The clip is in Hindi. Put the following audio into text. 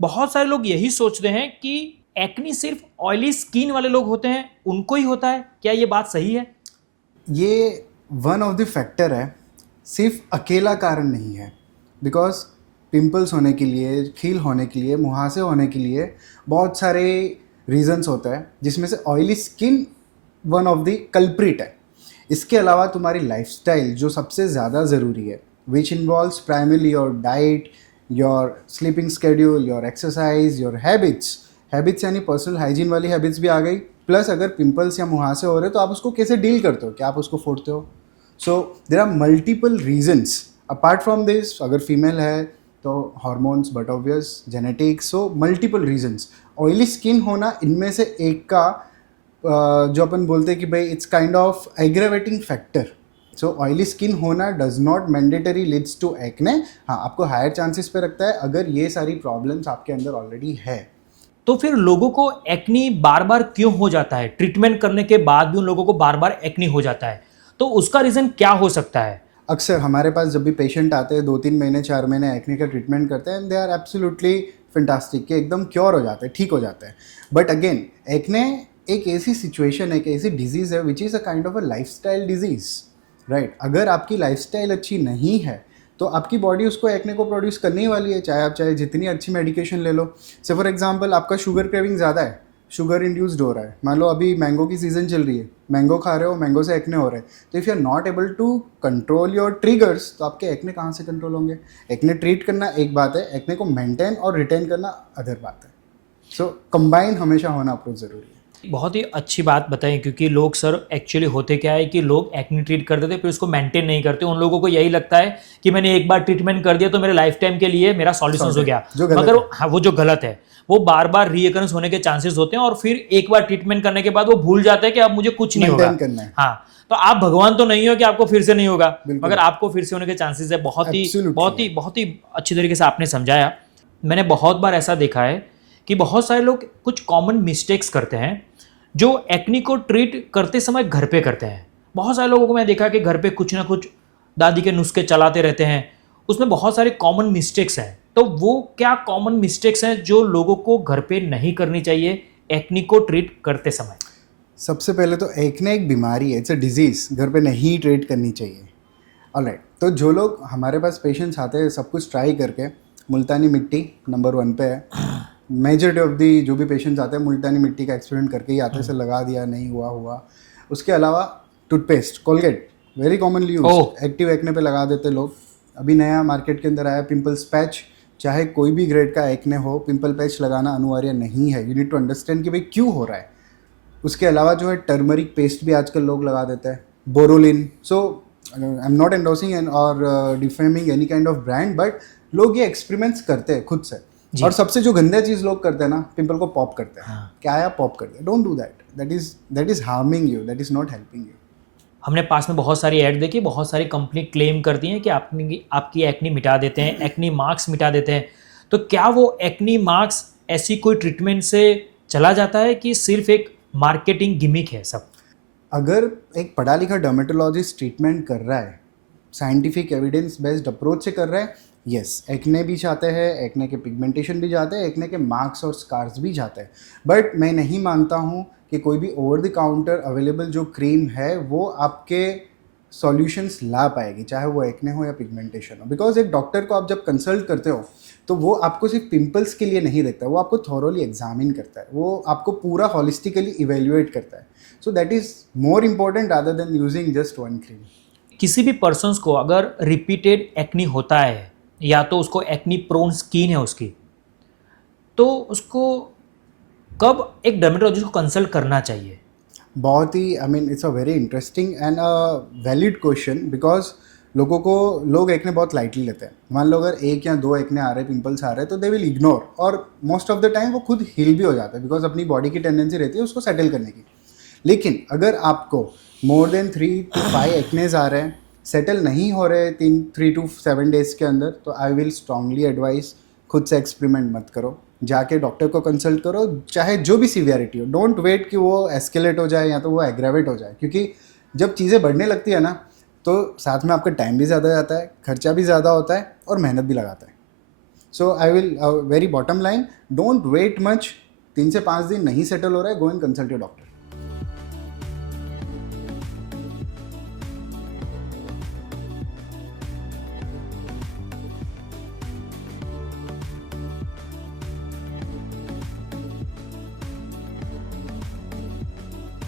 बहुत सारे लोग यही सोचते हैं कि एक्नी सिर्फ ऑयली स्किन वाले लोग होते हैं, उनको ही होता है। क्या ये बात सही है? ये वन ऑफ द फैक्टर है, सिर्फ अकेला कारण नहीं है। बिकॉज पिंपल्स होने के लिए, खील होने के लिए, मुहासे होने के लिए बहुत सारे रीजंस होते हैं, जिसमें से oily skin one of the culprit है। इसके अलावा तुम्हारी लाइफस्टाइल जो सबसे ज़्यादा ज़रूरी है, which involves primarily your diet, your sleeping schedule, your exercise, your habits. Habits यानी पर्सनल हाइजीन वाली हैबिट्स भी आ गई। प्लस अगर पिंपल्स या मुहासे हो रहे तो आप उसको कैसे डील करते हो, क्या आप उसको फोड़ते हो? So there are multiple reasons apart from this. अगर फीमेल है तो hormones, but obvious genetics, so multiple reasons. Oily skin होना इनमें से एक का जो अपन बोलते हैं कि भाई it's kind of aggravating factor. So oily skin होना does not mandatory leads to acne. हाँ, आपको हायर चांसेस पे रखता है अगर ये सारी प्रॉब्लम्स आपके अंदर ऑलरेडी है। तो फिर लोगों को एक्नी बार बार क्यों हो जाता है? ट्रीटमेंट करने के बाद भी उन लोगों को बार बार एक्नी हो जाता है, तो उसका रीजन क्या हो सकता है? अक्सर हमारे पास जब भी पेशेंट आते हैं 2-3 महीने 4 महीने एक्ने का ट्रीटमेंट करते हैं, and they are absolutely fantastic कि एकदम क्योर हो जाते हैं, ठीक हो जाते हैं। बट अगेन एक्ने एक ऐसी सिचुएशन है, एक ऐसी डिजीज़ है which is a kind of a lifestyle disease, right? अगर आपकी लाइफस्टाइल अच्छी नहीं है तो आपकी बॉडी उसको एक्ने को प्रोड्यूस करने ही वाली है, चाहे जितनी अच्छी मेडिकेशन ले लो। से फॉर एग्जांपल आपका शुगर क्रेविंग ज़्यादा है, शुगर इंड्यूस्ड हो रहा है, मान लो अभी मैंगो की सीज़न चल रही है, मैंगो खा रहे हो, मैंगो से एक्ने हो रहे हैं, तो if you are not able to control your triggers तो आपके एक्ने कहाँ से कंट्रोल होंगे? एक्ने ट्रीट करना एक बात है, एक्ने को मेंटेन और रिटेन करना अदर बात है। सो कंबाइन हमेशा होना बहुत ज़रूरी है। बहुत ही अच्छी बात बताई, क्योंकि लोग सर एक्चुअली होते क्या है कि लोग एक्ने ट्रीट करते थे फिर उसको मेंटेन नहीं करते। उन लोगों को यही लगता है कि मैंने एक बार ट्रीटमेंट कर दिया तो मेरे लाइफ टाइम के लिए मेरा सॉल्यूशन हो गया। जो गलत मगर है। हाँ, वो जो गलत है, वो बार बार रीअकरेंस होने के चांसेस होते हैं और फिर एक बार ट्रीटमेंट करने के बाद वो भूल जाते हैं कि अब मुझे कुछ नहीं होगा। मेंटेन करना है। हाँ, तो आप भगवान तो नहीं हो कि आपको फिर से नहीं होगा, बिल्कुल। मगर आपको फिर से होने के चांसेस है। बहुत ही बहुत एब्सोल्युटली ही है। बहुत ही अच्छी तरीके से आपने समझाया। मैंने बहुत बार ऐसा देखा है कि बहुत सारे लोग कुछ कॉमन मिस्टेक्स करते हैं जो एक्नी को ट्रीट करते समय घर पे करते हैं। बहुत सारे लोगों को मैं देखा कि घर पे कुछ ना कुछ दादी के नुस्खे चलाते रहते हैं, उसमें बहुत सारे कॉमन मिस्टेक्स हैं। तो वो क्या कॉमन मिस्टेक्स हैं जो लोगों को घर पे नहीं करनी चाहिए एक्नी को ट्रीट करते समय? सबसे पहले तो एक्ने एक बीमारी है, इट्स अ डिजीज़, घर पे नहीं ट्रीट करनी चाहिए। ऑलराइट, तो जो लोग हमारे पास पेशेंट्स आते हैं सब कुछ ट्राई करके, मुल्तानी मिट्टी नंबर 1 पे है। मेजॉरिटी ऑफ दी जो भी पेशेंट्स आते हैं मुल्तानी मिट्टी का एक्सपेरिमेंट करके ही आते हैं, से लगा दिया नहीं हुआ हुआ। उसके अलावा टूथपेस्ट, कोलगेट वेरी कॉमनली ओह, यूज्ड, एक्टिव एक्ने पे लगा देते लोग। अभी नया मार्केट के अंदर आया पिंपल्स पैच। चाहे कोई भी ग्रेड का एक्ने हो, पिंपल पैच लगाना अनिवार्य नहीं है। यू नीड टू अंडरस्टैंड कि भाई क्यों हो रहा है। उसके अलावा जो है टर्मरिक पेस्ट भी आजकल लोग लगा देते हैं, बोरोलिन। सो आई एम नॉट एंडोसिंग एंड और defaming any kind of brand, but लोग ये एक्सपेरिमेंट्स करते हैं खुद से। जी। और सबसे जो गंदा चीज़ लोग करते हैं ना, पिंपल को पॉप करते हैं। हाँ। क्या है, पॉप करते हैं। Don't do that, that is harming you, that is not helping you. हमने पास में बहुत सारी ऐड देखी, बहुत सारी कंपनी क्लेम करती हैं कि आपकी एक्नी मिटा देते हैं, एक्नी मार्क्स मिटा देते हैं। तो क्या वो एक्नी मार्क्स ऐसी कोई ट्रीटमेंट से चला जाता है कि सिर्फ एक मार्केटिंग गिमिक है सब? अगर एक पढ़ा लिखा डर्मेटोलॉजिस्ट ट्रीटमेंट कर रहा है, साइंटिफिक एविडेंस बेस्ड अप्रोच से कर रहा है, यस, एक्ने भी जाते हैं, एक्ने के पिगमेंटेशन भी जाते हैं, एक्ने के मार्क्स और स्कार्स भी जाते हैं। बट मैं नहीं मानता हूँ कि कोई भी ओवर द काउंटर अवेलेबल जो क्रीम है वो आपके सॉल्यूशंस ला पाएगी, चाहे वो एक्ने हो या पिगमेंटेशन हो। बिकॉज एक डॉक्टर को आप जब कंसल्ट करते हो तो वो आपको सिर्फ पिंपल्स के लिए नहीं देखता, वो आपको थॉरोली एग्जामिन करता है, वो आपको पूरा हॉलिस्टिकली इवेल्युएट करता है। So that is more important rather than using just one cream. किसी भी पर्सन्स को अगर रिपीटेड एक्नी होता है या तो उसको एक्नी प्रोन स्किन है उसकी, तो उसको कब एक डर्मेटोलॉजिस्ट को कंसल्ट करना चाहिए? बहुत ही, I mean it's a very interesting and valid question. Because लोग एक्ने बहुत लाइटली लेते हैं। मान लो अगर 1 या 2 एक्ने आ रहे हैं, पिंपल्स आ रहे हैं, तो दे विल इग्नोर, और मोस्ट ऑफ द टाइम वो खुद हील भी हो जाता है, बिकॉज अपनी बॉडी की टेंडेंसी रहती है उसको सेटल करने की। लेकिन अगर आपको मोर देन 3 to 5 एक्नेज आ रहे हैं, सेटल नहीं हो रहे 3 to 7 डेज के अंदर, तो आई विल स्ट्रांगली एडवाइस खुद से एक्सपेरिमेंट मत करो, जाके डॉक्टर को कंसल्ट करो, चाहे जो भी सीवियरिटी हो। डोंट वेट कि वो एस्केलेट हो जाए या तो वो एग्रेवेट हो जाए, क्योंकि जब चीज़ें बढ़ने लगती है ना, तो साथ में आपका टाइम भी ज़्यादा जाता है, खर्चा भी ज़्यादा होता है और मेहनत भी लगाता है। So I will very bottom line, don't wait much. 3 से 5 दिन नहीं सेटल हो रहा है, go and consult your doctor.